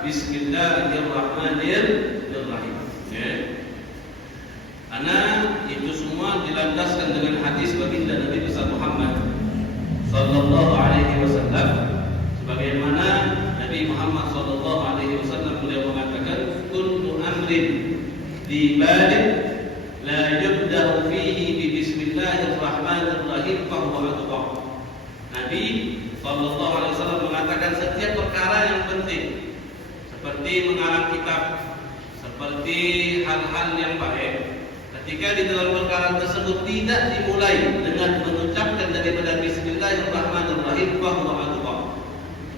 Bismillahirrahmanirrahim. Ya. Karena itu semua dilandaskan dengan hadis baginda Nabi besar Muhammad sallallahu alaihi wasallam, sebagaimana Nabi Muhammad sallallahu alaihi wasallam beliau mengatakan, kullu amrin dibalik la yubda'u fihi bi bismillahirrahmanirrahim fa huwa adqa. Nabi sallallahu alaihi wasallam mengatakan setiap perkara yang penting, seperti mengarang kitab, seperti hal-hal yang baik, ketika di dalam perkara tersebut tidak dimulai dengan mengucapkan daripada bismillahirrahmanirrahim fa huwa adqa,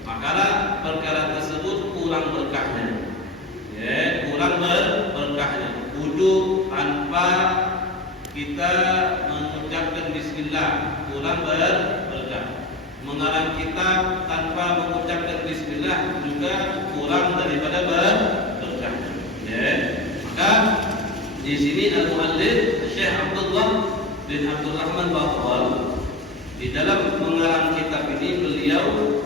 maka perkara tersebut kurang berkahnya. Ya, kurang berkahnya. Wudhu tanpa kita mengucapkan bismillah kurang berkah. Mengarang kitab tanpa mengucapkan bismillah juga kurang daripada berkah. Ya. Maka di sini al-muallif Syekh Abdullah bin Abdul Rahman Bakhwal di dalam mengarang kitab ini beliau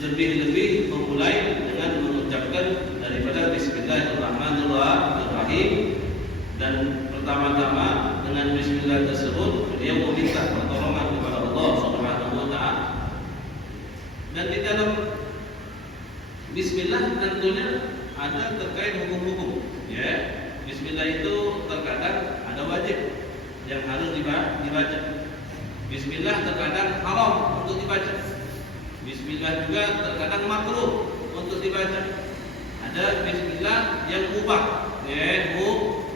lebih-lebih memulai dengan mengucapkan daripada bismillahirrahmanirrahim, dan pertama-tama dengan bismillah tersebut beliau meminta pertolongan kepada Allah Subhanahu wa taala. Dan di dalam bismillah tentunya ada terkait hukum-hukum, ya. Bismillah itu terkadang ada wajib yang harus dibaca. Bismillah terkadang haram untuk dibaca. Bismillah juga terkadang makruh untuk dibaca. Ada bismillah yang mubah, ya,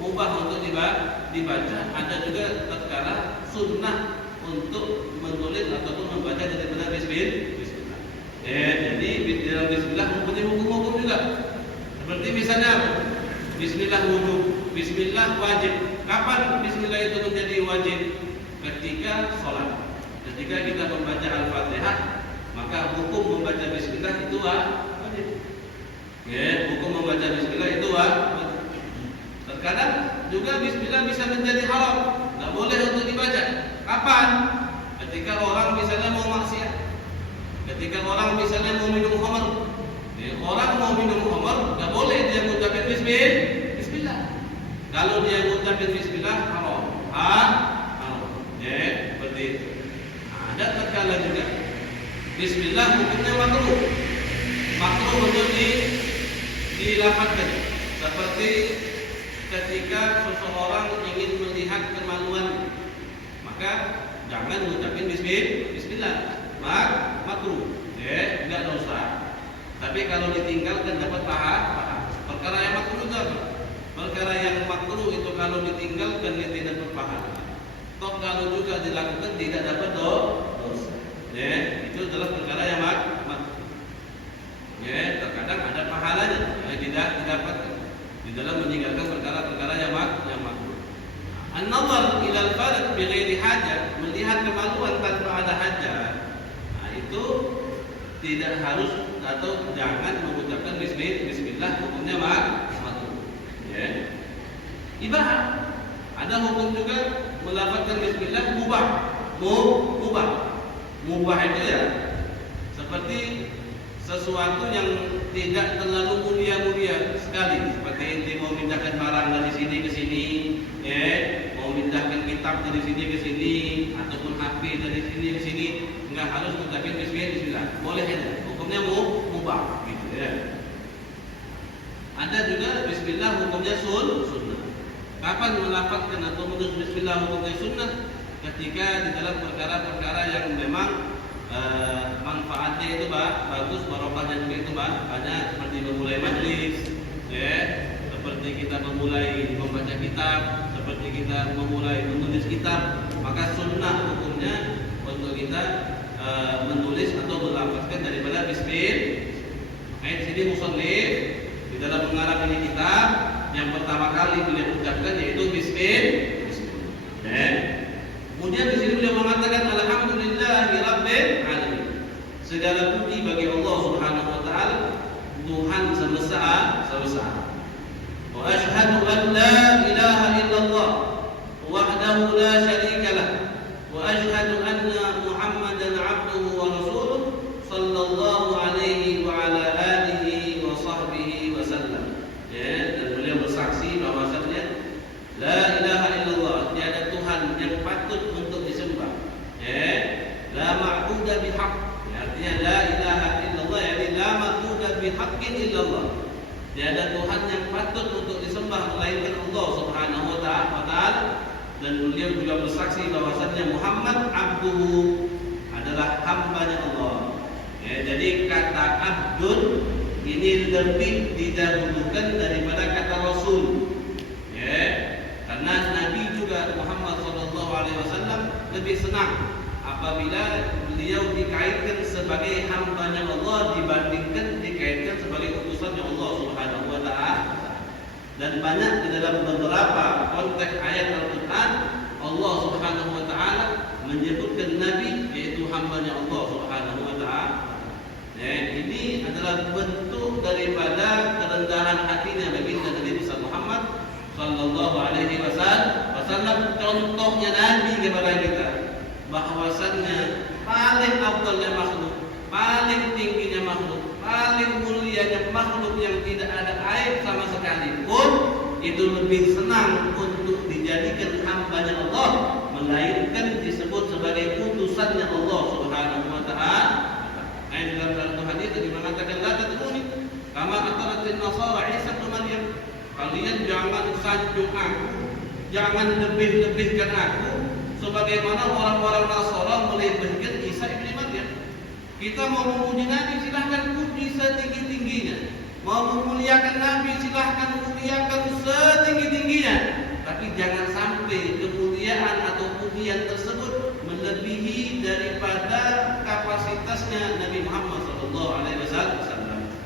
mubah untuk dibaca. Ada juga tatkala sunnah untuk menulis ataupun membaca daripada bismillah. Jadi di dalam bismillah mempunyai hukum-hukum juga. Seperti misalnya bismillah wudhu, bismillah wajib. Kapan bismillah itu menjadi wajib? Ketika sholat. Ketika kita membaca Al-Fatihah, maka hukum membaca bismillah itu wajib. Ya, hukum membaca bismillah itu wajib. Terkadang juga bismillah bisa menjadi haram, tidak boleh untuk dibaca. Kapan? Ketika orang misalnya mau maksiat. Ketika orang misalnya mau minum khamr. Orang mau minum khamr, tidak boleh dia mengucapkan bismillah. Kalau dia mengucapkan bismillah haram. Ya, seperti itu. Ada terkala juga bismillah hukumnya makruh. Makruh untuk dilafadzkan. Seperti ketika seseorang ingin melihat kemaluan, maka jangan mengucapkan bismillah. Makruh. Ya, enggak dosa. Tapi kalau ditinggalkan dapat pahala. Perkara yang makruh itu apa? Perkara yang makruh itu kalau ditinggalkan dia tidak berpahala. Toh kalau juga dilakukan tidak dapat dosa. Ya, itu adalah perkara yang makruh. Ya, terkadang ada pahalanya yang tidak didapatkan di dalam meninggalkan perkara-perkara yang makruh. An-nazar ila al-farj bi ghairi hajah, melihat kemaluan tanpa ada hajat. Nah, itu tidak harus atau jangan mengucapkan bismillah, hukumnya makruh. Ya. Ibadah. Ada hukum juga melafazkan bismillah mubah. Mubah itu ya seperti sesuatu yang tidak terlalu mulia sekali. Seperti ente mau pindahkan barang dari sini ke sini, ya, mau pindahkan kitab dari sini ke sini, ataupun HP dari sini ke sini, enggak harus mengucapkan bismillah. Boleh aja. Hukumnya mubah gitu ya. Ada juga bismillah hukumnya sunnah. Kapan melafazkan atau menulis bismillah hukumnya sunnah? Ketika di dalam perkara-perkara yang memang manfaatnya itu bagus, barokahnya juga itu banyak, seperti memulai majlis, ya, seperti kita memulai membaca kitab, seperti kita memulai menulis kitab, maka sunnah hukumnya untuk kita menulis atau melafazkan daripada bismillah. Di sini musannif di dalam mengarang ini kitab yang pertama kali beliau ucapkan yaitu bismillah. Kemudian di sini beliau mengatakan alhamdulillahirabbil alamin. Segala puji bagi Allah Subhanahu wa taala, Tuhan semesta. Wa asyhadu an la ilaha illallah wahdahu la syarika lah wa asyhadu anna Muhammadan abduhu wa rasuluh sallallahu alaihi wa ala alihi wa sahbihi bihaqqin illallah. Tiada Tuhan yang patut untuk disembah melainkan Allah Subhanahu wa taala, dan beliau juga bersaksi bahwasannya Muhammad abduhu adalah hambanya Allah. Ya, jadi kata abdun ini lebih didahulukan daripada kata rasul. Ya, karena Nabi juga Muhammad sallallahu alaihi wasallam lebih senang apabila beliau dikaitkan sebagai hambanya Allah dibandingkan dikaitkan sebagai utusannya Allah Subhanahu wa taala. Dan banyak di dalam beberapa konteks ayat Al-Qur'an Allah Subhanahu wa taala menyebutkan Nabi yaitu hambanya Allah Subhanahu wa taala. Ya, ini adalah bentuk daripada kerendahan hatinya baginda Nabi Muhammad sallallahu alaihi wasallam. Contohnya Nabi kepada kita bahwasannya paling afdalnya makhluk, paling tingginya makhluk, paling mulianya makhluk yang tidak ada aib sama sekali pun itu lebih senang untuk dijadikan hambanya Allah melainkan disebut sebagai utusannya Allah Subhanahu wa taala. Dalam satu hadis itu mengatakan la tadruni kama ataratin nasara Isa bin Maryam, kalian jangan sanjung aku, jangan lebih-lebihkan aku sebagaimana orang-orang Nasara melebihkan Isa bin Maryam. Kita mau memuji Nabi silahkan puji setinggi-tingginya, mau memuliakan Nabi silahkan muliakan setinggi-tingginya, tapi jangan sampai kemuliaan atau pujian tersebut melebihi daripada kapasitasnya Nabi Muhammad SAW.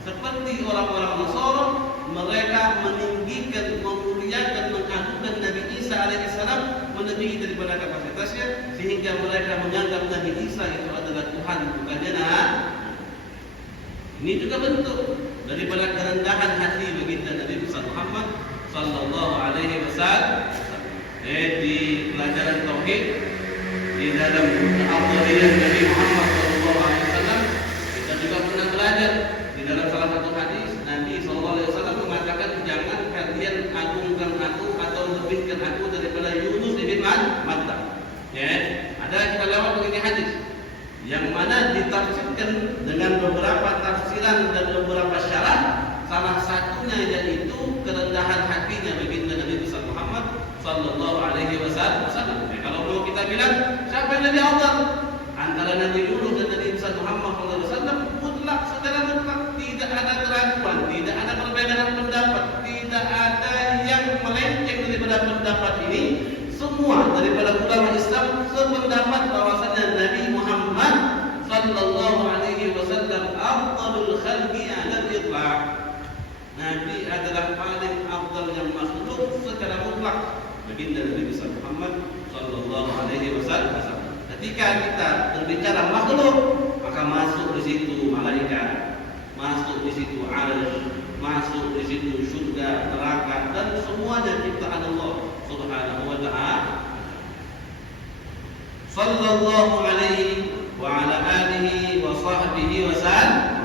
Seperti orang-orang Nasara, mereka meninggikan, memuliakan, mengagungkan Nabi Isa alaihissalam melebihi daripada kapasitasnya, sehingga mereka menganggap Nabi Isa itu adalah Tuhan, bukannya nah. Ini juga bentuk daripada kerendahan hati baginda Nabi Muhammad sallallahu alaihi wasallam. Di pelajaran tauhid di dalam al-Qur'an Nabi Muhammad sallallahu alaihi wasallam kita juga pernah belajar di dalam salah satu hadis Nabi sallallahu alaihi wasallam mengatakan jangan kalian agungkan aku atau lebihkan aku daripada Yunus bin Matta. Ya, ada kita lewat begini hadis yang mana ditafsirkan dengan beberapa tafsiran dan beberapa syarat. Salah satunya yaitu kerendahan hatinya baginda Nabi Muhammad sallallahu alaihi wasallam. Kalau mau kita bilang siapa yang lebih afdal antara Nabi Yunus dan Nabi Muhammad sallallahu alaihi wasallam, mutlak, secara mutlak, tidak ada keraguan, tidak ada perbedaan pendapat, tidak ada yang melenceng daripada pendapat ini. Semua daripada ulama Islam sependapat bahwasanya Nabi Muhammad sallallahu alaihi wasallam afdalul khalqi 'ala al-itlaq. Nabi adalah paling afdalnya makhluk secara mutlak baginda Nabi Muhammad sallallahu alaihi wasallam. Ketika kita berbicara makhluk, maka masuk di situ malaikat, masuk di situ arsy, masuk di situ surga, neraka, dan semuanya ciptaan Allah Subhanahu wa taala. Sallallahu alaihi wa ala alihi wa sahbihi wasallam.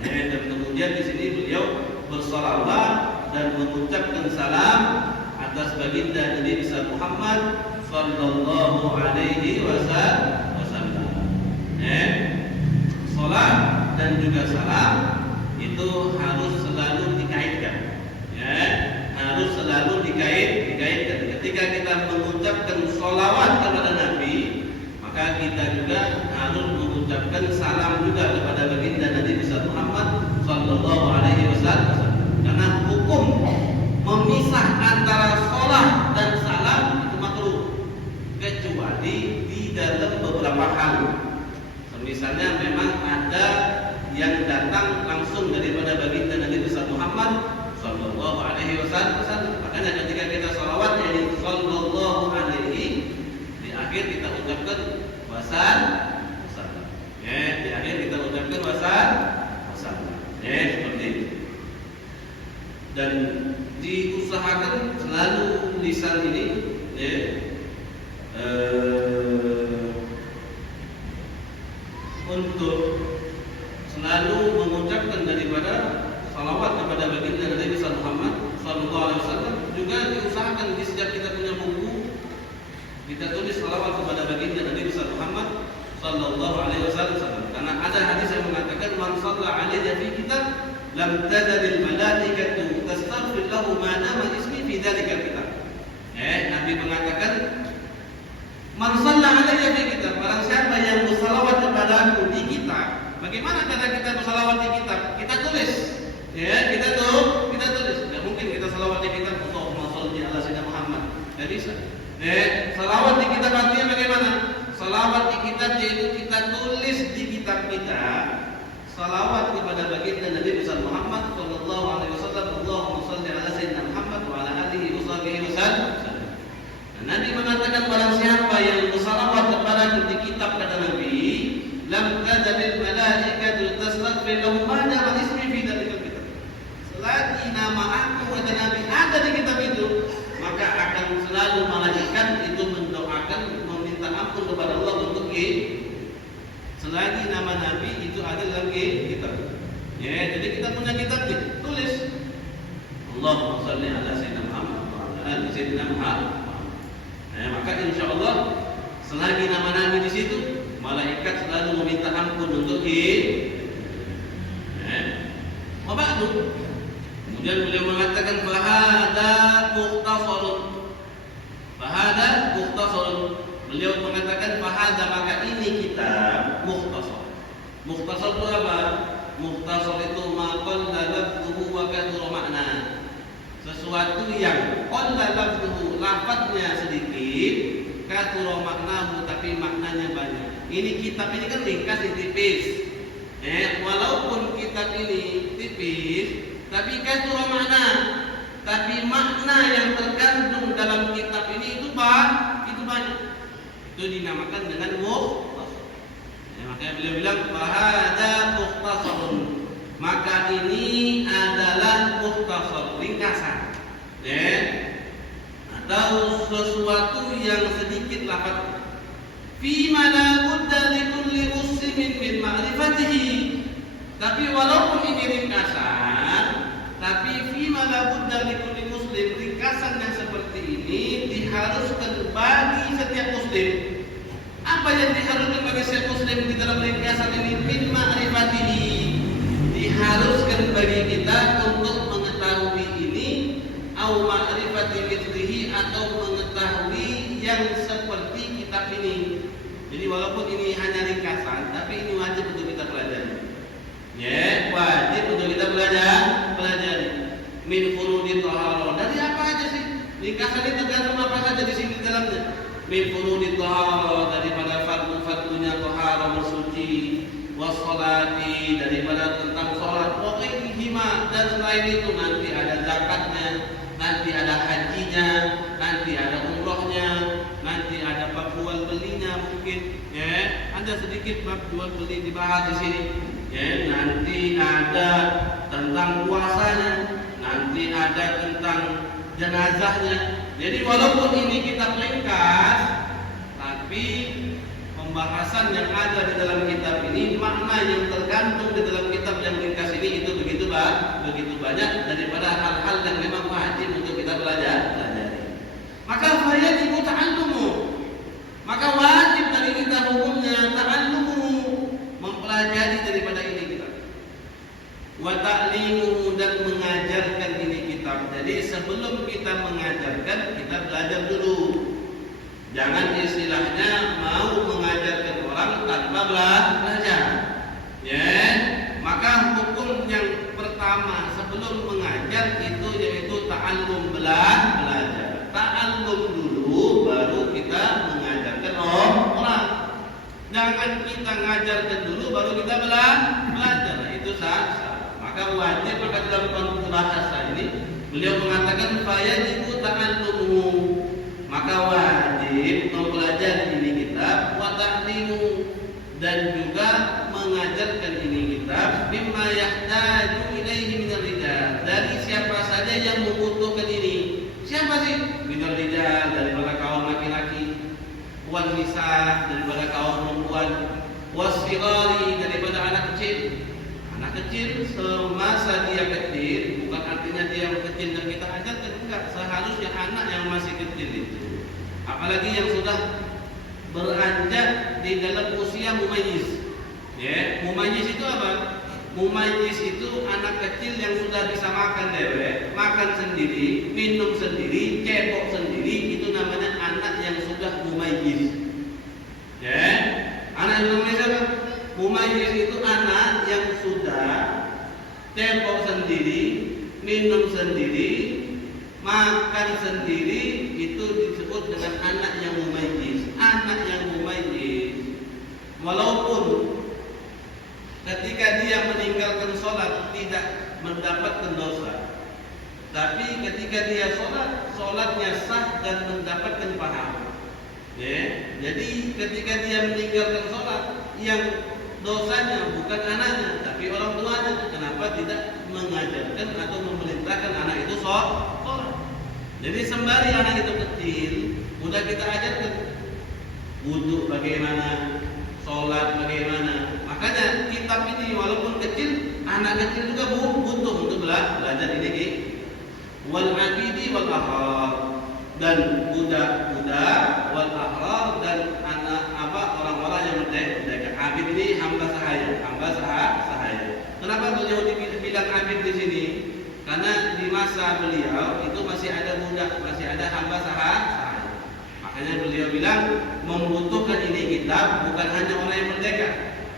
Dan kemudian di sini beliau bersalawat dan mengucapkan salam atas baginda Nabi Muhammad sallallahu alaihi wasallam. Salat dan juga salam itu harus selalu dikaitkan. Ya, harus selalu dikaitkan. Ketika kita mengucapkan salawat kepada Nabi, maka kita juga harus mengucapkan salam juga kepada baginda Nabi Muhammad sallallahu alaihi wasallam. Karena hukum memisah antara salat dan salam itu makruh, kecuali di dalam beberapa hal. Misalnya memang ada yang datang langsung daripada baginda Nabi Muhammad sallallahu alaihi wasallam. Makanya ketika kita salawat yani sallallahu alaihi, di akhir kita ucapkan wasallam. Ya, di akhir kita ucapkan wasallam. Ya, seperti itu. Dan diusahakan selalu lisan ini ya, untuk selalu mengucapkan daripada salawat kepada baginda Nabi Muhammad sallallahu alaihi wasallam. Juga diusahakan di setiap kita punya buku kita tulis salawat kepada baginda Nabi Muhammad sallallahu alaihi wasallam. Karena ada hadis yang mengatakan man shalla alaihi fi kitab lam tazalil malaikatu tastaghfir lahu ma dama ismi fi dzalikal kitab. Nabi mengatakan, man shalla alayya fi kitab, barang siapa yang bersalawat kepadaku di kitab. Bagaimana cara kita bersalawat di kitab? Kita tulis. Kita tulis. Tidak mungkin kita salawat di kitab Allahumma shalli ala sayyidina Muhammad. Tidak bisa. Salawat di kitab artinya bagaimana? Salawat di kitab yaitu kita tulis di kitab kita. Salawat kepada baginda Nabi besar Muhammad sallallahu alaihi wasallam. Allahumma shalli ala sayyidina Muhammad wa ala alihi wa sahbihi wasallam. Nabi mengatakan barang siapa yang bersalawat kepada di kitab, kata Nabi, lam tazalil malaikatu tastaghfir lahu ma dama ismi fi dzalikal kitab. Selagi nama aku, kata Nabi, ada di kitab itu, maka akan selalu malaikat itu mendoakan, meminta ampun kepada Allah untuk selagi nama Nabi itu ada dalam kitab. Jadi kita punya kitab nih, tulis Allahumma shalli ala sayyidina Muhammad wa ala ali sayyidina Muhammad. Maka insya Allah selagi nama Nabi di situ, malaikat selalu meminta ampun untuk Mabadu. Kemudian beliau mengatakan fahada mukhtasarun. Beliau mengatakan fahada, maka ini kitab mukhtasar. Mukhtasar itu apa? Mukhtasar itu maqalla lafzuhu wa kathura makna. Sesuatu yang qalla lafzuhu, lafadznya sedikit, kathura maknahu, tapi maknanya banyak. Ini kitab ini kan ringkas, tipis. Walaupun kitab ini tipis, tapi kathura makna. Tapi makna yang terkandung dalam kitab ini itu banyak. Itu dinamakan dengan mukhtasar. Makanya beliau bilang fahada mukhtasarun. Maka ini adalah mukhtasar, ringkasan. Atau sesuatu yang sedikit lafaz. Fi ma la budda li kulli muslimin min ma'rifatihi. Tapi walaupun ini ringkasan, tapi fi ma la budda li kulli muslim, ringkasan yang seperti ini diharuskan bagi setiap muslim. Apa yang diharuskan bagi setiap muslim di dalam ringkasan ini? Min ma'rifatihi, diharuskan bagi kita untuk mengetahui ini, au ma'rifati mithlihi, atau mengetahui yang seperti kitab ini. Jadi walaupun ini hanya ringkasan, tapi ini wajib untuk kita pelajari. Wajib untuk kita pelajari. Min furudi thaharah. Dari apa aja sih? Ringkasan itu tergantung apa saja di sini dalamnya. Min furudi thaharah, daripada fardu-fardunya thaharah bersuci, wassalati, daripada tentang salat, wa ghairihima, dan selain itu nanti ada zakatnya, nanti ada hajinya, nanti ada umrohnya, nanti ada bab jual belinya mungkin. Ada sedikit bab jual beli dibahas di sini. Nanti ada tentang puasanya, nanti ada tentang jenazahnya. Jadi walaupun ini kitab ringkas, tapi pembahasan yang ada di dalam kitab ini, makna yang tergantung di dalam kitab yang ringkas ini itu begitu banyak daripada hal-hal yang memang wajib untuk kita pelajari. Maka fayajibu ta'allumu, maka wajib dari kita hukumnya ta'allumu, mempelajari daripada ini kitab. Wa ta'limuhu, dan mengajarkan ini kitab. Jadi sebelum kita mengajarkan, kita belajar dulu. Jangan istilahnya mau mengajarkan orang tanpa belajar. Maka hukum yang pertama sebelum mengajar itu yaitu ta'allum, belajar. Ta'allum dulu baru kita mengajarkan orang. Jangan kita ngajarkan dulu baru kita belajar. Itu sah. Maka wajib, maka dalam konteks bahasa ini beliau mengatakan fayajibu ta'allumu, maka wajib mempelajari ini kitab, wa ta'limu, dan juga mengajarkan ini kitab, mimma yahtaju ilaihi minal rijal, dari siapa saja yang membutuhkan ini. Siapa sih? Minal rijal, daripada kaum laki-laki, wan nisa, daripada kaum perempuan, wasfirari, daripada anak kecil. Anak kecil semasa dia kecil, bukan artinya dia yang kecil dan kita ajarkan, enggak. Seharusnya anak yang masih kecil itu, apalagi yang sudah beranjak di dalam usia mumayyiz. Mumayyiz itu apa? Mumayyiz itu anak kecil yang sudah bisa makan dewek, makan sendiri, minum sendiri, cebok sendiri, itu namanya anak yang sudah mumayyiz. Ya, anak yang mumayyiz apa? Mumayyiz itu anak yang sudah cebok sendiri, minum sendiri, makan sendiri, itu disebut dengan anak yang mumayyiz. Anak yang mumayyiz, walaupun ketika dia meninggalkan sholat tidak mendapatkan dosa, tapi ketika dia sholat, sholatnya sah dan mendapatkan pahala. Ya, jadi ketika dia meninggalkan sholat, yang dosanya bukan anaknya, tapi orang tuanya. Kenapa tidak mengajarkan atau memerintahkan anak itu sholat? Jadi sembari anak itu kecil, mudah kita ajarkan wudhu bagaimana, sholat bagaimana. Makanya kitab ini walaupun kecil, anak kecil juga butuh untuk belajar ini. Wal abidi wal ahrar, dan budak-budak, wal ahrar, dan anak orang-orang yang merdeka. Abid ini hamba sahaya. Kenapa beliau dibilang abid di sini? Karena di masa beliau itu masih ada budak, masih ada hamba sahaya. Makanya beliau bilang membutuhkan ini kitab bukan hanya orang yang merdeka,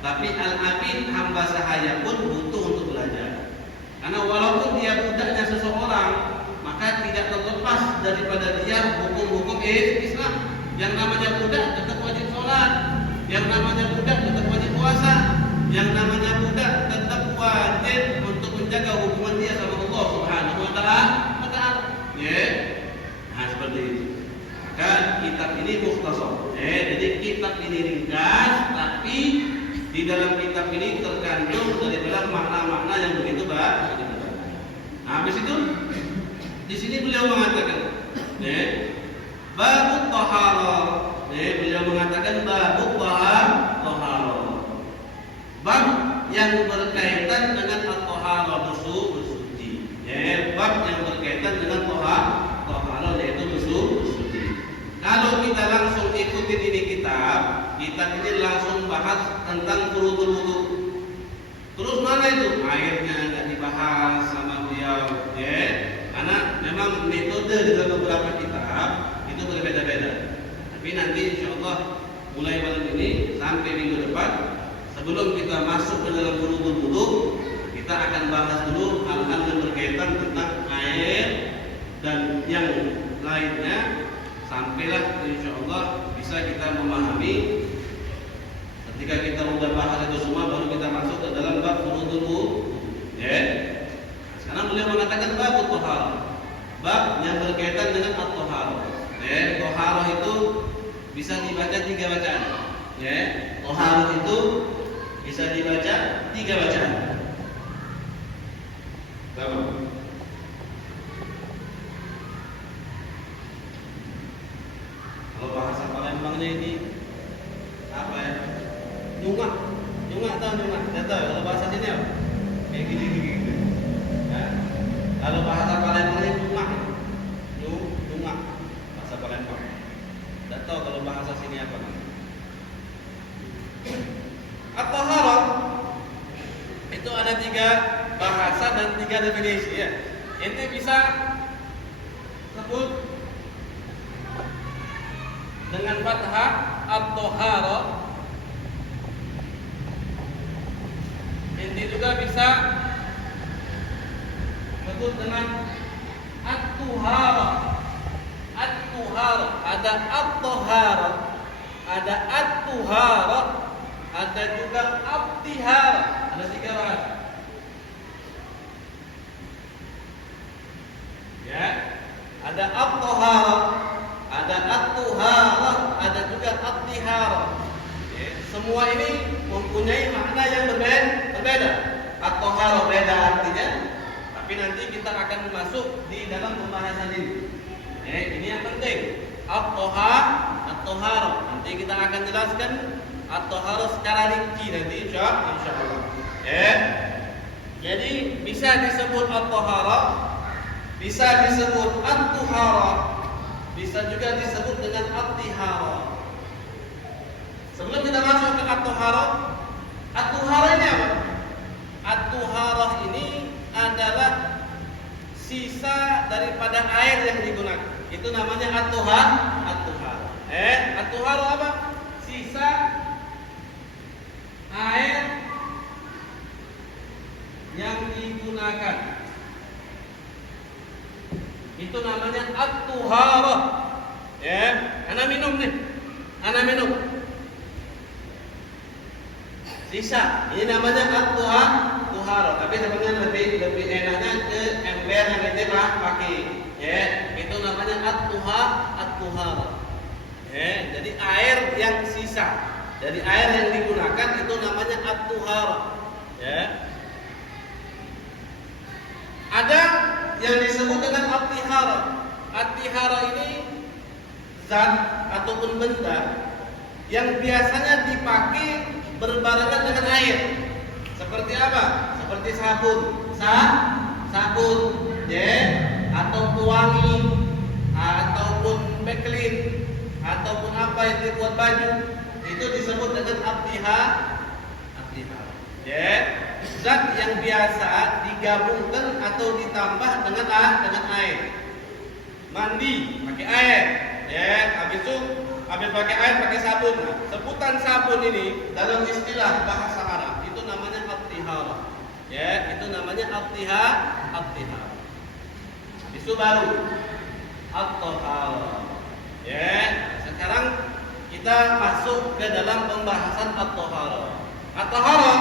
tapi al-abid hamba sahaya pun butuh untuk belajar. Karena walaupun dia budaknya seseorang, maka tidak terlepas daripada dia hukum-hukum Islam. Yang namanya budak tetap wajib sholat, yang namanya budak tetap wajib puasa, yang namanya budak tetap wajib untuk menjaga hubungan dia sama Allah Subhanahu wa taala. Ya. Nah, seperti itu. Maka kitab ini mukhtasar. Jadi kitab ini ringkas, tapi di dalam kitab ini terkandung daripada makna-makna yang begitu banyak. Nah, habis itu di sini beliau mengatakan, babut taharah. Beliau mengatakan babut taharah. Bab yang berkaitan dengan at-taharah, bersuci. Bab yang berkaitan dengan taharah yaitu bersuci. Kalau kita langsung ikutin ini kitab ini langsung bahas tentang furudul wudu. Terus mana itu? Airnya nggak dibahas sama beliau, ya. Karena memang metode di dalam beberapa kitab itu berbeda-beda. Tapi nanti insyaallah mulai malam ini sampai minggu depan, sebelum kita masuk ke dalam furudul wudu, kita akan bahas dulu hal-hal yang berkaitan tentang air dan yang lainnya. Sampailah insyaallah bisa kita memahami. Ketika kita sudah bahas itu semua, baru kita masuk ke dalam bab furudul wudu. Ya. Sekarang beliau mengatakan bab taharah. Bab yang berkaitan dengan at-taharah. Taharah itu bisa dibaca 3 bacaan. Taharah itu bisa dibaca 3 bacaan. Sama. Kalau bahasa Palembangnya ini apa ya? Nyungak tahu nyungak? Tidak tahu. Kalau bahasa sini apa? Kayak gini. Nah, kalau bahasa Palembangnya nyungak, bahasa Palembang. Tidak tahu kalau bahasa sini apa? At-taharah itu ada 3 bahasa dan 3 definisi ya. Ente bisa sebut dengan fathah at-taharah. Ente juga bisa sebut dengan at-taharah. Ada at-taharah, ada at-taharah, ada juga at-taharah. Ada 3 bahasa. Ya, ada at-taharah, ada at-taharah, ada juga at-taharah. Semua ini mempunyai makna yang berbeda. At-taharah beda artinya, tapi nanti kita akan masuk di dalam pembahasan ini. Ini yang penting. At-taharah. Nanti kita akan jelaskan at-taharah secara rinci nanti insyaallah. Jadi bisa disebut at-taharah, bisa disebut at-taharah, bisa juga disebut dengan at-taharah. Sebelum kita masuk ke at-taharah ini apa? At-tuharah ini adalah sisa daripada air yang digunakan. Itu namanya at-tuharah. At-tuharah apa? Sisa air yang digunakan. Itu namanya at-tuharah. Ya, ana minum nih. Ana minum. Sisa. Ini namanya at-tuharah. Tapi sebenarnya lebih enaknya ke ember yang kita pakai. Ya, itu namanya at-tuharah. Ya, jadi air yang sisa. Dari air yang digunakan itu namanya at-tuharah. Ya. Ada yang disebut dengan at-tiharah. At-tiharah ini zat ataupun benda yang biasanya dipakai berbarengan dengan air. Seperti apa? Seperti sabun, sabun, ya, atau pewangi, ataupun backclean, ataupun apa yang dibuat baju, itu disebut dengan at-tiharah. Ya, zat yang biasa digabungkan atau ditambah dengan air. Mandi pakai air, ya, habis pakai air pakai sabun. Nah, sebutan sabun ini dalam istilah bahasa Arab itu namanya at-tiharah. Ya, itu namanya at-tiharah. Habis itu baru at-taharah. Ya, sekarang kita masuk ke dalam pembahasan at-taharah. At-taharah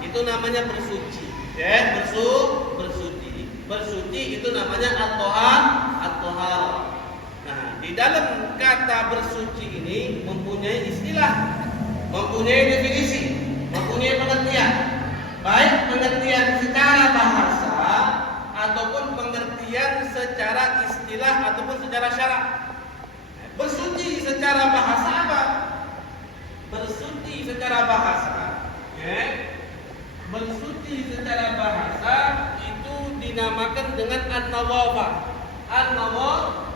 itu namanya bersuci. Ya, bersuci. Bersuci itu namanya at-taharah. Nah, di dalam kata bersuci ini mempunyai istilah, mempunyai definisi, mempunyai pengertian. Baik pengertian secara bahasa ataupun pengertian secara istilah ataupun secara syarak. Bersuci secara bahasa apa? Bersuci secara bahasa, ya. Bersuci secara bahasa itu dinamakan dengan an-nadhafah. An-nadhafah.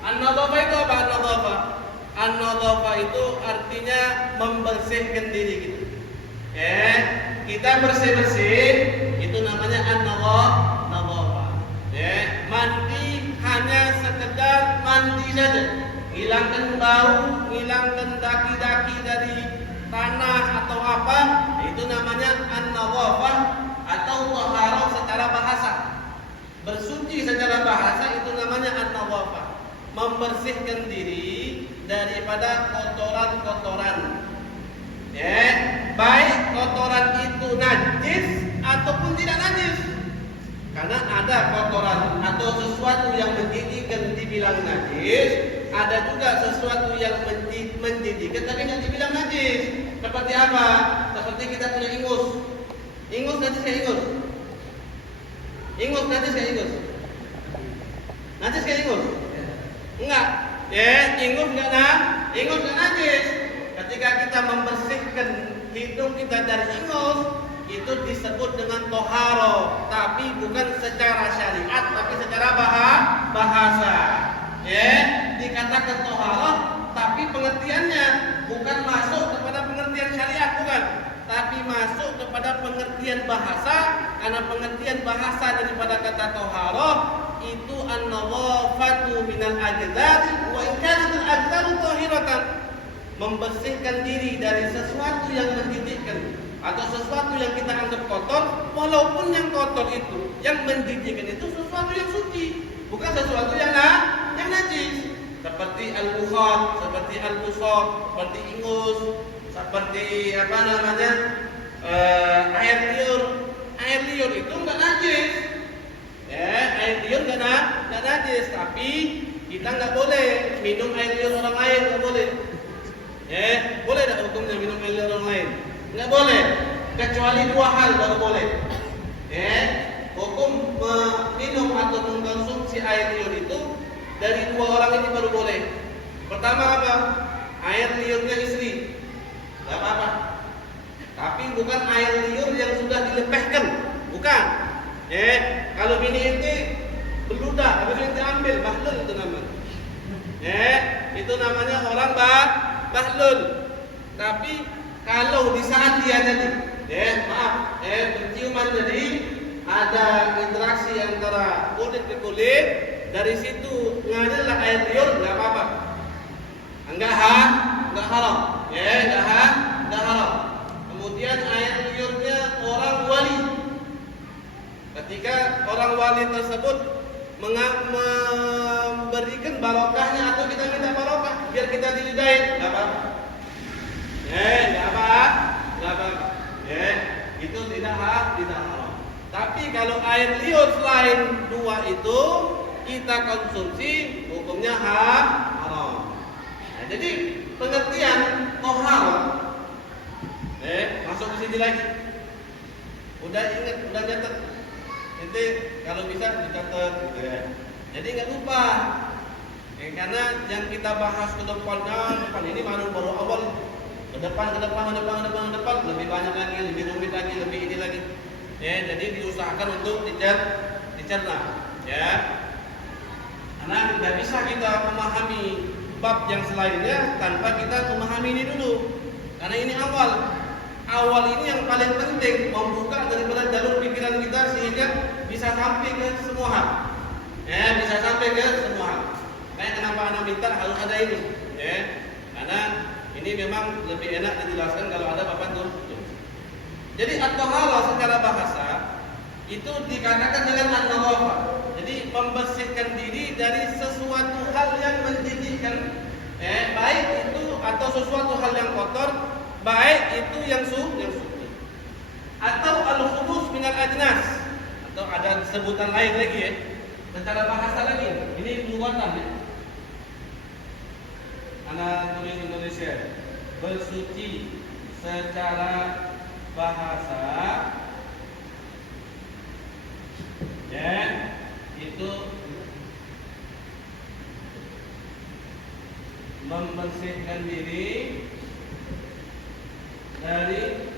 An-nadhafah itu apa? An-nadhafah itu artinya membersihkan diri kita. Ya, kita bersih-bersih itu namanya an-nadhafah. Ya, mandi hanya sekedar mandi saja. Hilangkan bau, hilangkan daki-daki dari tanah atau apa, itu namanya an-nadhafah atau taharah secara bahasa. Bersuci secara bahasa itu namanya an-nadhafah. Membersihkan diri daripada kotoran-kotoran. Ya, baik kotoran itu najis ataupun tidak najis. Karena ada kotoran atau sesuatu yang menjijikkan dibilang najis, ada juga sesuatu yang menjijikkan tapi tidak dibilang najis. Seperti apa? Seperti kita punya ingus. Ingus najis kayak ingus. Ingus najis kayak ingus. Najis kayak ingus. Enggak. Ya, ingus enggak najis. Ketika kita membersihkan hidung kita dari ingus, itu disebut dengan toharo, tapi bukan secara syariat, tapi secara bahasa. Ya, dikatakan toharo, tapi pengertiannya bukan masuk kepada pengertian syariat, bukan, tapi masuk kepada pengertian bahasa. Karena pengertian bahasa daripada kata toharo itu an-nadhafatu minal ajdari wa in kanat al-ajdaru tahiratan. Membersihkan diri dari sesuatu yang menjijikkan atau sesuatu yang kita anggap kotor, walaupun yang kotor itu, yang menjijikkan itu sesuatu yang suci, bukan sesuatu yang najis. Seperti al-bukhar, seperti al-busaq, seperti ingus, seperti apa namanya, air liur. Air liur itu enggak najis. Ya, air liur enggak najis, tapi kita enggak boleh minum air liur orang lain, enggak boleh. Ya, boleh enggak hukumnya minum air liur orang lain? Enggak boleh, kecuali dua hal baru boleh. Ya, hukum minum atau mengkonsumsi air liur itu dari dua orang ini baru boleh. Pertama apa? Air liurnya istri, enggak apa-apa. Tapi bukan air liur yang sudah dilepehkan, bukan. Ya, kalau bini inti beludak, habis itu ambil bahlul itu namanya. Ya, itu namanya orang bahlul. Tapi kalau di saat dia tadi, penciuman tadi ada interaksi antara kulit ke kulit, dari situ ngadalah air liur, nggak apa-apa, nggak haram, nggak haram. Kemudian air liurnya orang wali, ketika orang wali tersebut memberikan barokahnya atau kita minta barokah biar kita diludahin, nggak apa-apa. Nggak apa-apa. Itu tidak haram. Tapi kalau air liur selain dua itu kita konsumsi, hukumnya haram. Nah, jadi pengertian tohar, masuk ke sini lagi. Udah ingat, udah catat. Nanti kalau bisa dicatat gitu ya. Jadi nggak lupa. Karena yang kita bahas ke depan ini baru awal. Ke depan lebih banyak lagi, lebih rumit lagi, lebih ini lagi. Jadi diusahakan untuk dicerna, ya. Karena nggak bisa kita memahami bab yang selainnya tanpa kita memahami ini dulu. Karena ini awal ini yang paling penting, membuka daripada jalur pikiran kita sehingga bisa sampai ke semua hal. Bisa sampai ke semua hal. Kayak kenapa anak minta harus ada ini, karena ini memang lebih enak dijelaskan kalau ada papan tulis. Jadi at-taharah secara bahasa itu dikatakan dengan an-nadhafah. Jadi membersihkan diri dari sesuatu hal yang menjijikkan, baik itu atau sesuatu hal yang kotor, baik itu yang suci, atau al-khubus minal ajnas, atau ada sebutan lain lagi ya. Secara bahasa lagi, ini luwatan ya. Anak tulis Indonesia, bersuci secara bahasa, itu membersihkan diri dari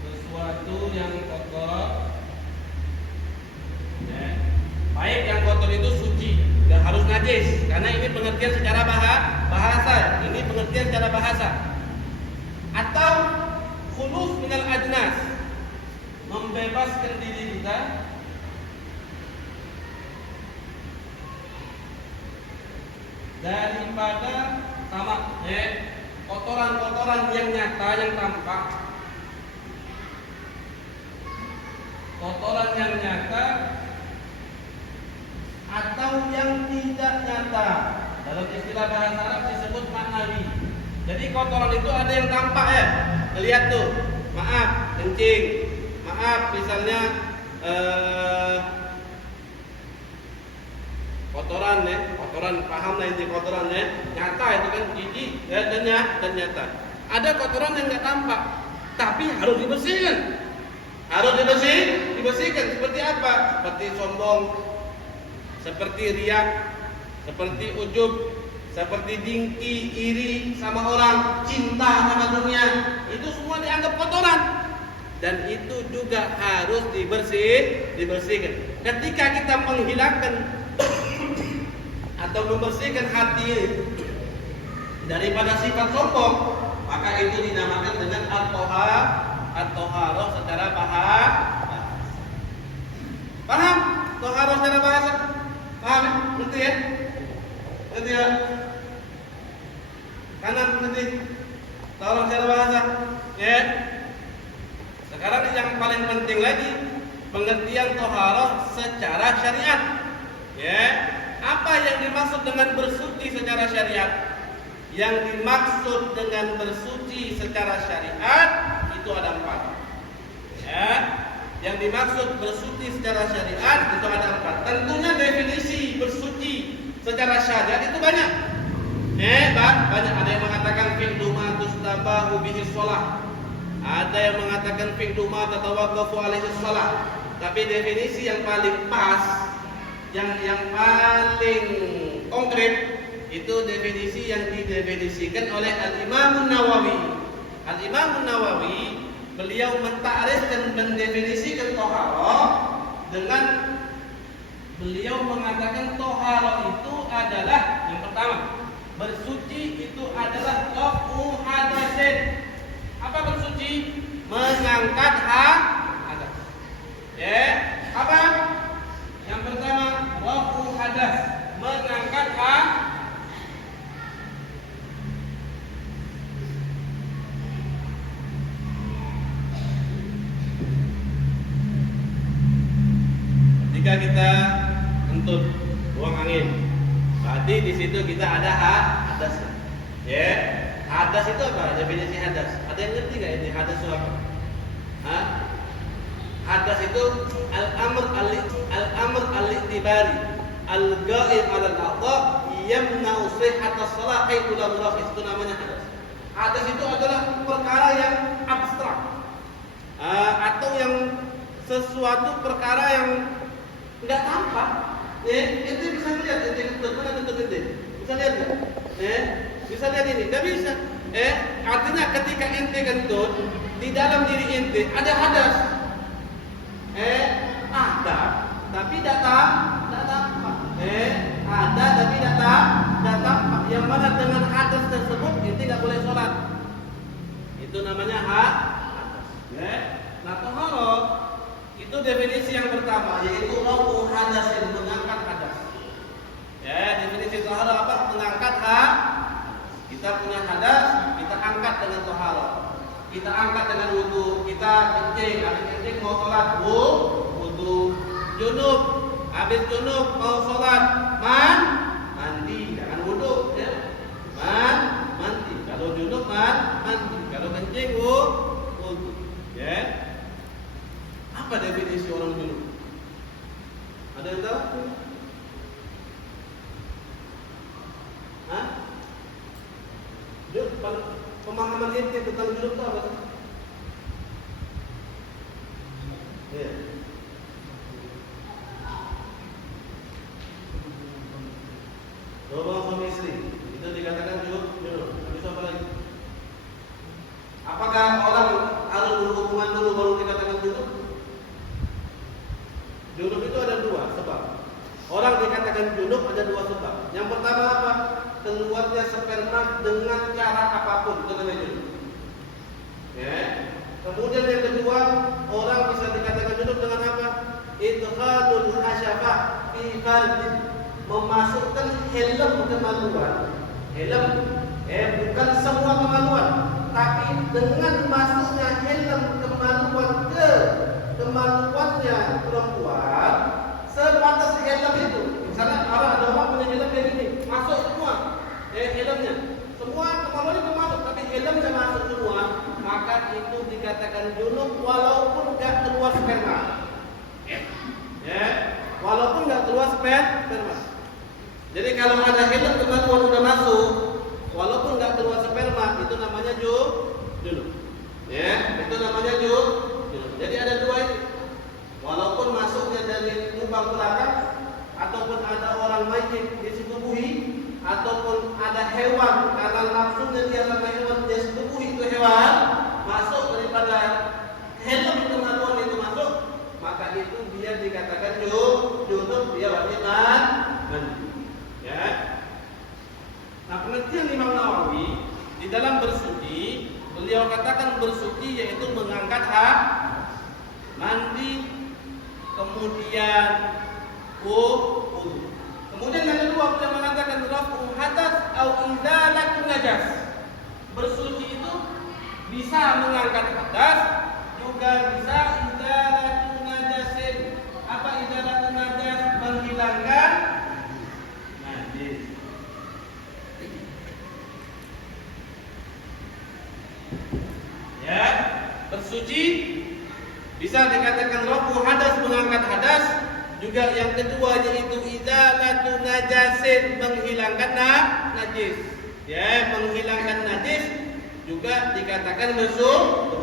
sesuatu yang kotor, baik yang kotor itu suci, nggak harus najis, karena ini pengertian secara bahasa. Ini pengertian secara bahasa. Atau khulus minal ajnas, membebaskan diri kita daripada sama kotoran-kotoran yang nyata, yang tampak, kotoran yang nyata atau yang tidak nyata. Dalam istilah bahasa Arab disebut maknawi. Jadi kotoran itu ada yang tampak ya, lihat tuh, maaf kencing, maaf misalnya kotoran paham lah ini kotoran nyata itu kan jijik dan nyata. Ada kotoran yang nggak tampak, tapi harus dibersihkan. Dibersihkan seperti apa? Seperti sombong, seperti riak, seperti ujub, seperti dengki, iri sama orang, cinta sama dunia, itu semua dianggap kotoran dan itu juga harus dibersihkan. Ketika kita menghilangkan atau membersihkan hati daripada sifat sombong, maka itu dinamakan dengan at-taharah secara bahasa. Paham? Taharah secara bahasa? Paham? Ngerti ya? Ngerti ya? Kanan ngerti? Taharah secara bahasa? Ya. Sekarang yang paling penting lagi, pengertian taharah secara syariat. Ya. Apa yang dimaksud dengan bersuci secara syariat? Yang dimaksud dengan bersuci secara syariat itu ada 4. Ya. Yang dimaksud bersuci secara syariat itu ada 4. Tentunya definisi bersuci secara syariat itu banyak. Banyak. Ada yang mengatakan fi'lu ma tustabahu bihi shalah. Ada yang mengatakan fi'lu ma tatawaqqafu alaihi shalah. Tapi definisi yang paling pas, yang paling konkret itu definisi yang didefinisikan oleh Al-Imam Nawawi. Al-Imam Nawawi beliau mentakrif dan mendefinisikan taharah dengan beliau mengatakan taharah itu adalah yang pertama Bersuci itu adalah rafu hadatsin. Apa bersuci? Mengangkat hadas. Ya, apa? Yang pertama, rafu hadas, mengangkat ketika kita kentut, buang angin. Berarti di situ kita ada hadas. Ya, hadas itu apa? Definisi hadas. Ada yang ngerti nggak ini hadas itu apa? Hah? Hadas itu al-amr al-i'tibari al-ghaib 'ala al-a'dha yamna'u sihhatas shalah haitsu la murakhis. Itu namanya hadas. Hadas itu adalah perkara yang abstrak. Atau yang sesuatu perkara yang enggak tampak. Ente bisa lihat, ente mana kentut ente? Bisa lihat enggak? Bisa lihat ini? Enggak bisa. Artinya ketika ente kentut, di dalam diri ente ada hadas. Ada, tapi tidak tampak. Ada tapi tidak tampak. Yang mana dengan hadas tersebut ente tidak boleh sholat. Itu namanya hadas. Nah, taharah itu definisi yang pertama, yaitu rafu hadas, yang mengangkat hadas. Definisi taharah apa? Mengangkat kita punya hadas, kita angkat dengan taharah. Kita angkat dengan wudu, kita kencing, habis kencing mau sholat, wudu. Junub, habis junub mau sholat, mandi, jangan wudu, ya. Mandi. Kalau junub mandi, kalau kencing wudu, ya. Apa definisi orang junub? Ada yang tahu? Hah? Pemahaman ente tentang junub itu apa? Ya. Hubungan suami istri itu dikatakan junub. Habis apa lagi? Apakah orang harus berhubungan dulu baru dikatakan junub? Junub itu ada dua sebab. Orang dikatakan junub ada dua sebab. Yang pertama apa? Keluarnya sperma dengan cara apapun, itu namanya junub. Kemudian yang kedua, orang bisa dikatakan junub dengan apa? Idkhalul hasyafah fi fardin, memasukkan helm kemaluan. Helm, bukan semua kemaluan, tapi dengan masuknya helm kemaluan ke kemaluannya perempuan, sebatas helm itu. Misalnya ada orang punya helm kayak gini, masuk semua helmnya, semua kemaluannya masuk, tapi helmnya masuk semua, maka itu dikatakan junub walaupun nggak keluar sperma. Walaupun nggak keluar sperma. Jadi kalau ada helm kemaluan udah masuk, walaupun nggak keluar sperma, itu namanya junub. Itu namanya junub. Jadi ada dua ini. Walaupun masuknya dari lubang belakang, ataupun ada orang mayit disetubuhi, ataupun ada hewan karena nafsunya dia sama hewan dia setubuhi itu hewan, masuk daripada helm kemaluan itu masuk, maka itu dia dikatakan junub, dia wajib mandi. Nah, pengertian Imam Nawawi di dalam bersuci, beliau katakan bersuci yaitu mengangkat mandi, kemudian wudu. Kemudian yang kedua beliau mengatakan rafu hadas au izalatun najas. Bersuci itu bisa mengangkat hadas, juga bisa izalatun najasin. Apa izalatun najas? Menghilangkan najis. Bersuci bisa dikatakan rafu hadas, mengangkat hadas. Juga yang kedua yaitu izalatun najasin, menghilangkan najis. Menghilangkan najis juga dikatakan bersuci.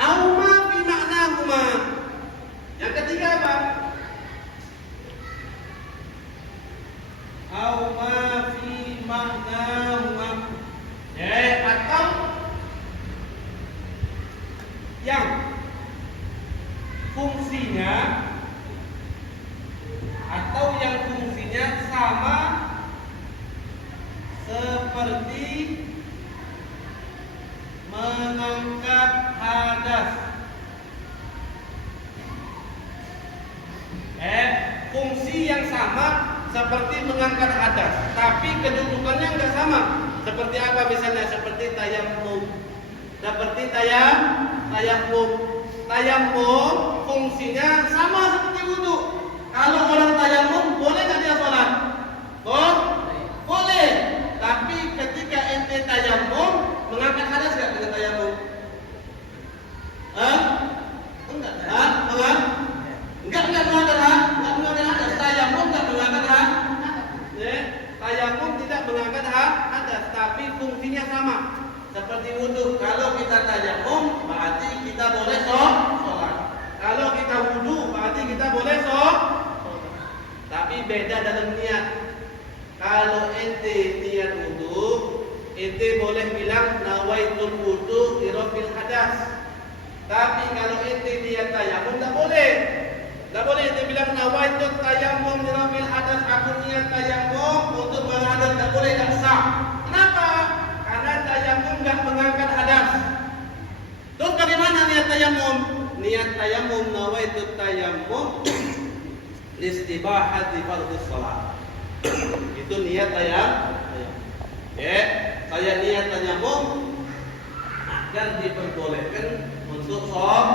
Auma fi ma'nahuma. Yang ketiga apa? Auma fi ma'nahuma. Atau yang fungsinya sama mengangkat hadas. Fungsi yang sama seperti mengangkat hadas, tapi kedudukannya enggak sama. Seperti apa misalnya? Seperti tayamum. Seperti tayamum. Tayamum fungsinya sama seperti wudu. Kalau orang tayamum boleh enggak dia salat? Oh, boleh. Tapi ketika ente tayamum, mengangkat hadas enggak dengan tayamum? Enggak. Enggak mengangkat hadas. Tayamum enggak mengangkat hadas. Tayamum tidak mengangkat hadas, tapi fungsinya sama. Seperti wudu. Kalau kita tayamum, berarti kita boleh sholat. Kalau kita wudu, berarti kita boleh sholat. Tapi beda dalam niat. Kalau ente niat wudu, ente boleh bilang nawaitul wudu lirafil hadas. Tapi kalau ente niat tayamum, tak boleh. Tak boleh ente bilang nawaitul tayamum lirafil hadas. Aku niat tayamum untuk menghadas, tak boleh, tak sah. Kenapa? Karena tayamum enggak mengangkat hadas. Terus bagaimana niat tayamum? Niat tayamum nawaitul tayamum istibahati fardhis shalah. Itu niat tayamum. Saya niat tayamum akan diperbolehkan untuk sholat.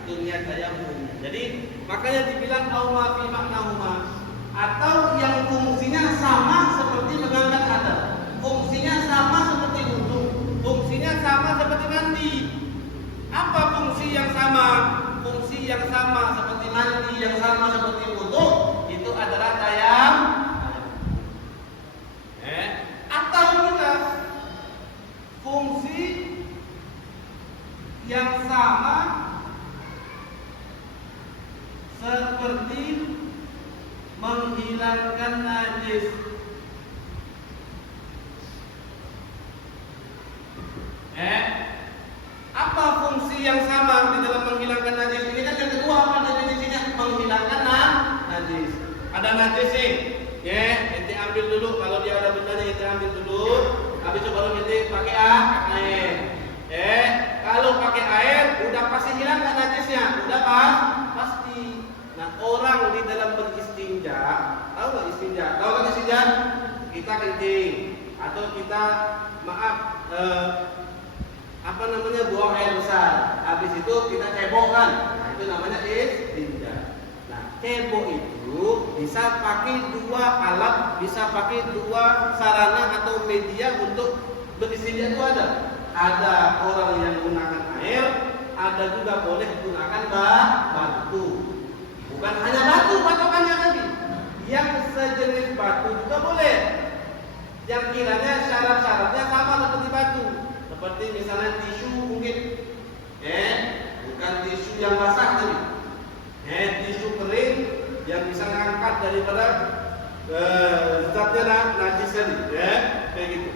Itu niat tayamum. Jadi makanya dibilang auma fi maknahuma, atau yang fungsinya sama seperti mengangkat hadas. Fungsinya sama seperti wudu, fungsinya sama seperti mandi. Apa fungsi yang sama? Fungsi yang sama seperti mandi, yang sama seperti wudu, itu adalah tayamum. Atau juga fungsi yang sama seperti menghilangkan najis. Apa fungsi yang sama di dalam menghilangkan najis? Ini kan yang kedua, apa definisinya? Menghilangkan najis. Ada najis nih, ente ambil dulu. Kalau dia ada bendanya, ente ambil dulu. Habis itu baru ente pakai air. Kalau pakai air, udah pasti hilang kan najisnya? Udah pasti. Nah, orang di dalam beristinja, tahu nggak istinja? Tahu kan istinja? Kita kencing atau kita buang air besar. Habis itu kita cebok kan? Nah, itu namanya istinja. Nah, cebok itu bisa pakai dua alat, bisa pakai dua sarana atau media untuk beristinja itu ada. Ada orang yang menggunakan air, ada juga boleh menggunakan batu. Bukan hanya batu patokannya tadi, yang sejenis batu juga boleh. Yang kiranya syarat-syaratnya sama seperti batu. Seperti misalnya tisu mungkin, bukan tisu yang basah tadi, tisu kering yang bisa ngangkat daripada zatnya najis tadi, kayak gitu.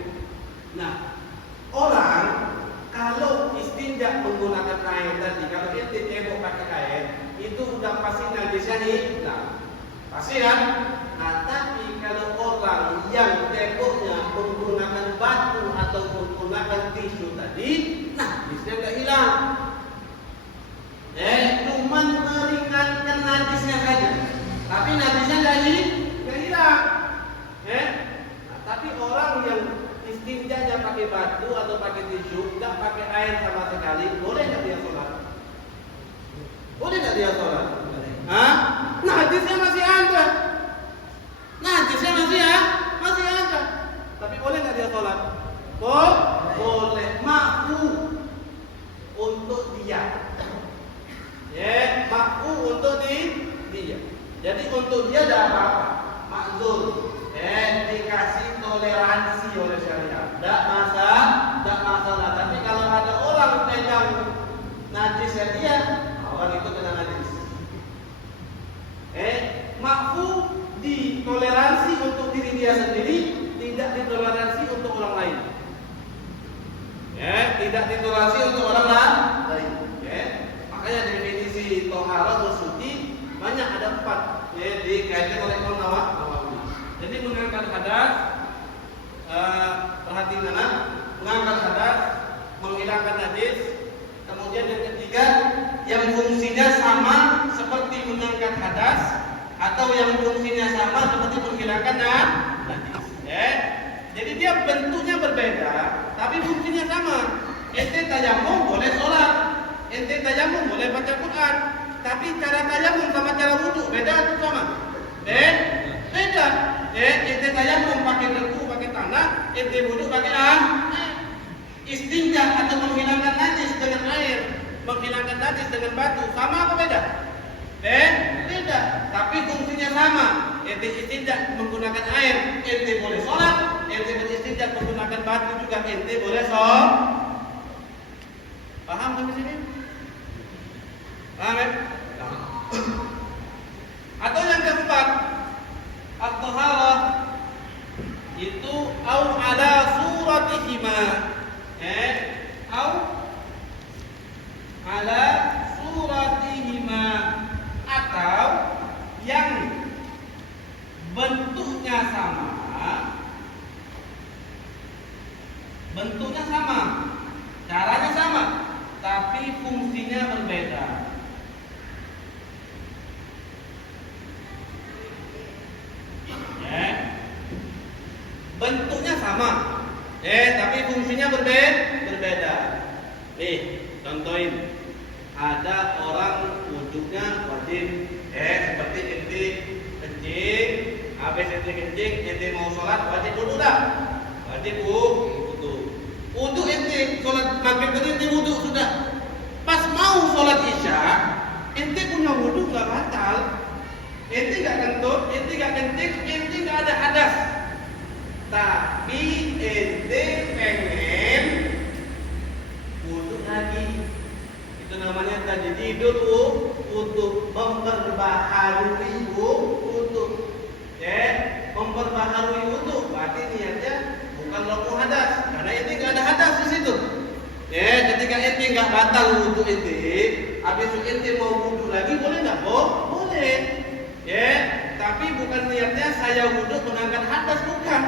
Nah, orang kalau istinja menggunakan air tadi, kalau dia cebok pakai air, itu udah pasti najisnya hilang, pasti kan? Nah, tapi kalau orang yang ceboknya menggunakan batu atau menggunakan tisu tadi, najisnya nggak hilang. Cuman meringankan najisnya saja, tapi najisnya nggak hilang. Nah, tapi orang yang istinjanya pakai batu atau pakai tisu, nggak pakai air sama sekali, boleh nggak dia sholat? Boleh nggak dia sholat? Najisnya masih ada. Najisnya masih ada. Tapi boleh nggak dia sholat? Boleh. Makruh untuk dia. Makruh untuk dia. Jadi untuk dia ada apa-apa. Makzur. Dikasih toleransi oleh syariat. Tidak masalah. Tapi kalau ada orang pegang najisnya dia, orang itu kena najis. Makruh ditoleransi untuk diri dia sendiri, tidak ditoleransi untuk orang lain. Tidak ditoleransi untuk orang lain. Makanya definisi toharah suci banyak, ada 4. Dikaitkan oleh Imam Nawawi. Jadi mengangkat hadas, perhatikan, mengangkat hadas, menghilangkan menghilangkan najis. Kemudian yang ketiga, yang fungsinya sama seperti mengangkat hadas atau yang fungsinya sama seperti menghilangkan najis. Jadi dia bentuknya berbeda, tapi fungsinya sama. Ente tayamum boleh sholat, ente tayamum boleh baca Quran, tapi cara tayamum sama cara wudhu beda atau sama? Beda. Ente tayamum pakai debu, pakai tanah, ente wudhu pakai istinja atau menghilangkan najis dengan air, menghilangkan najis dengan batu, sama apa beda? Beda. Tapi fungsinya sama. Ente istinja menggunakan air, ente boleh sholat, ente beristinja menggunakan batu juga ente boleh sholat. Paham sampai sini? Paham ya? Atau yang keempat, at-taharah itu au ala suratihima, au ala suratihima, atau yang bentuknya sama, caranya sama, tapi fungsinya berbeda. Bentuknya sama, tapi fungsinya berbeda. Nih, contohin. Ada orang wudhunya wajib, seperti ente kencing, habis ente kencing, ente mau sholat wajib wudhu dah, wajib wudhu. Wudhu ente sholat maghrib tadi ente wudhu sudah. Pas mau sholat isya, ente punya wudhu nggak batal, ente nggak kentut, ente nggak kencing, ente nggak ada hadas. Tapi ente pengen wudhu lagi. Itu namanya tajdidul wudhu, memperbaharui wudhu. Memperbaharui wudhu berarti niatnya bukan laku hadas, karena ente nggak ada hadas di situ. Ketika ente nggak batal wudhu ente, habis itu ente mau wudhu lagi boleh nggak? Boleh. Tapi bukan niatnya saya wudhu mengangkat hadas, bukan.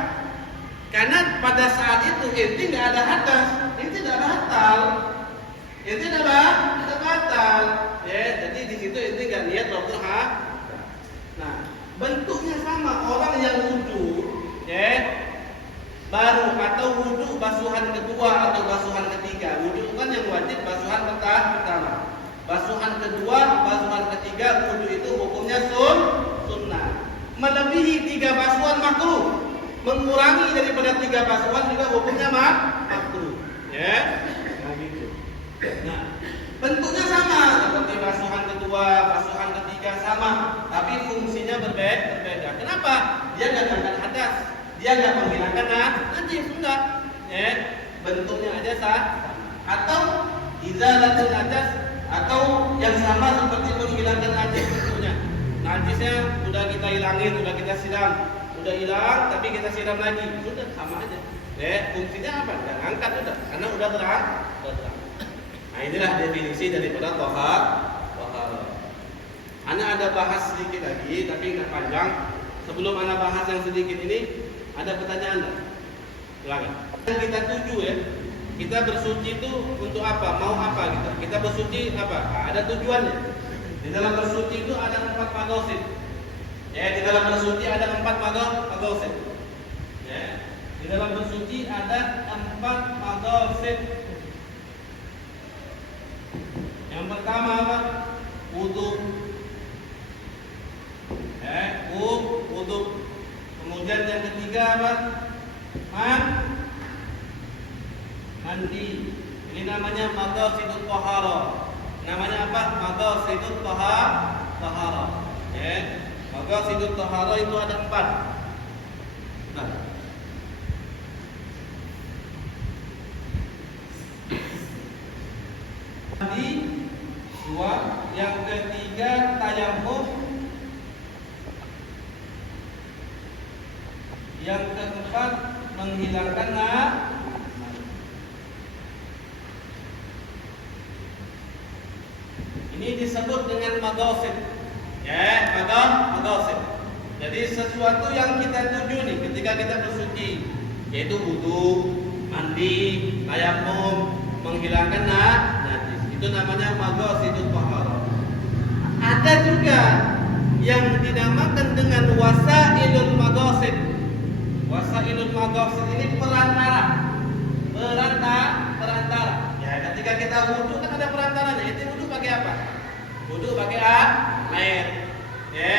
Karena pada saat itu ente nggak ada hadas, ente nggak batal, ente nggak batal. Jadi di situ ente nggak niat laku hadas. Nah, bentuknya sama. Orang yang wudhu, baru atau wudhu basuhan kedua atau basuhan ketiga. Wudhu kan yang wajib basuhan pertama. Basuhan kedua, basuhan ketiga, wudhu itu hukumnya sunnah. Melebihi 3 basuhan makruh. Mengurangi daripada 3 basuhan juga hukumnya makruh. Nah gitu. Nah, bentuknya sama seperti basuhan kedua, basuhan ketiga sama, tapi fungsinya berbeda. Kenapa? Dia nggak angkat hadas, dia nggak menghilangkan najis, enggak. Bentuknya aja sama. Atau izalatul najas, atau yang sama seperti menghilangkan najis bentuknya. Najisnya sudah kita hilangin, sudah kita siram, sudah hilang, tapi kita siram lagi, sudah sama aja. Fungsinya apa? Dan angkat sudah, karena sudah terang. Nah, inilah definisi daripada taharah. Ana ada bahas sedikit lagi, tapi nggak panjang. Sebelum ana bahas yang sedikit ini, ada pertanyaan enggak? Silakan. Yang kita tuju kita bersuci itu untuk apa? Mau apa kita? Kita bersuci apa? Nah, ada tujuannya. Di dalam bersuci itu ada 4 magosid. Di dalam bersuci ada 4 magosid. Di dalam bersuci ada 4 magosid. Yang pertama apa? Wudu. Wudu. Kemudian yang ketiga apa? Mandi. Ini namanya maqasidut taharah. Namanya apa? Maqasidut taharah. Maqasidut taharah itu ada 4. Nah. Mandi, 2. Yang ketiga tayamum. Yang keempat menghilangkan ini disebut dengan maghasid. Maghasid. Jadi sesuatu yang kita tuju nih ketika kita bersuci, yaitu wudu, mandi, tayamum, menghilangkan menghilangkan najis. Itu namanya maghasilul taharah. Ada juga yang dinamakan dengan wasailul maghasil. Wasailul maghasil ini perantara. Ya, ketika kita wudu kan ada perantaranya. Itu wudu pakai apa? Wudu pakai air. Ya.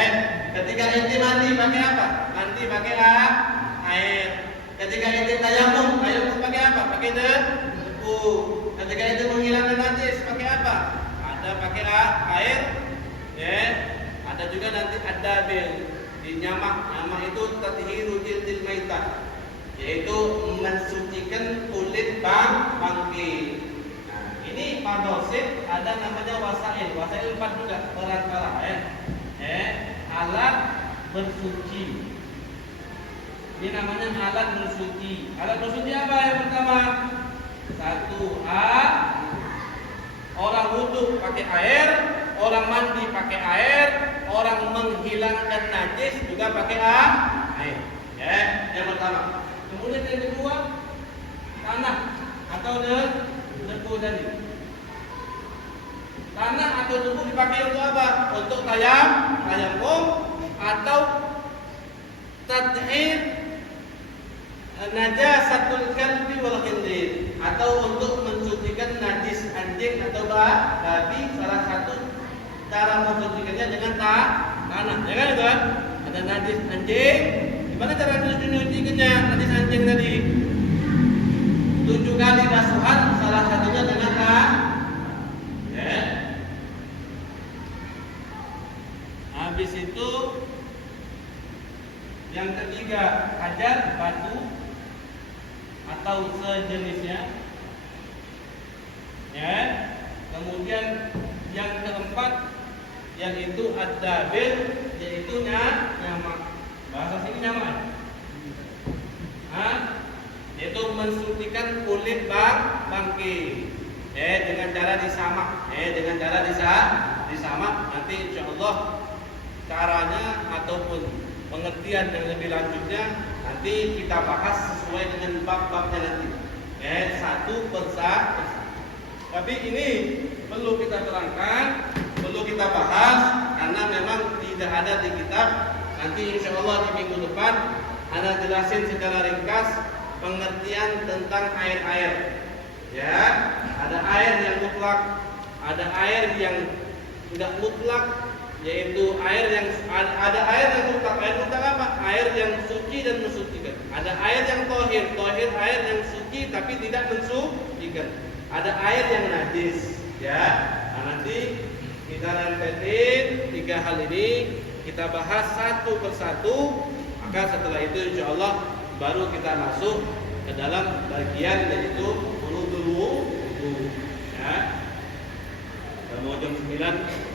Ketika ente mandi pakai apa? Mandi pakai air. Ketika ente tayamum pakai apa? Pakai debu. Ketika ente menghilangkan najis pakai apa? Ada pakai air. Ya. Ada juga nanti adabil di nyamak. Nyamak itu tathiru jildil maitah, yaitu mensucikan kulit bangkai. Nah, ini maghasil, ada namanya wasail. Wasail 4 juga, perantara alat bersuci. Ini namanya alat bersuci. Alat bersuci apa yang pertama? 1A, orang wudu pakai air, orang mandi pakai air, orang menghilangkan najis juga pakai air. Ya, yang pertama. Kemudian yang kedua, tanah atau debu tadi. Tanah atau debu dipakai untuk apa? Untuk tayamum atau tadhir najasatul kalbi wal khinzir, atau untuk mensucikan najis anjing atau babi. Salah satu cara mensucikannya dengan tanah. Ya kan? Ada najis anjing. Gimana cara mensucikannya najis anjing tadi? 7 kali basuhan, salah satunya dengan ya. Habis itu yang ketiga, hajar, batu atau sejenisnya. Ya. Kemudian yang keempat yaitu ad-dabil, yaitu nyamak. Bahasa sini nyamak. Yaitu mensucikan kulit bangkai. Dengan cara disamak. Dengan cara disamak. Nanti insyaallah caranya ataupun pengertian yang lebih lanjutnya nanti kita bahas sesuai dengan bab-babnya nanti. Satu persatu. Tapi ini perlu kita terangkan, perlu kita bahas karena memang tidak ada di kitab. Nanti insyaallah di minggu depan Ana jelasin secara ringkas pengertian tentang air-air. Ya, ada air yang mutlak, ada air yang tidak mutlak, yaitu air yang ada air yang mutlak. Air mutlak apa? Air yang suci dan mensucikan. Ada air yang tohir, air yang suci tapi tidak mensucikan. Ada air yang najis. Ya, nanti kita rempetin 3 hal ini, kita bahas satu persatu. Maka setelah itu insyaallah baru kita masuk ke dalam bagian yaitu wudu. Ya. Mau jam 9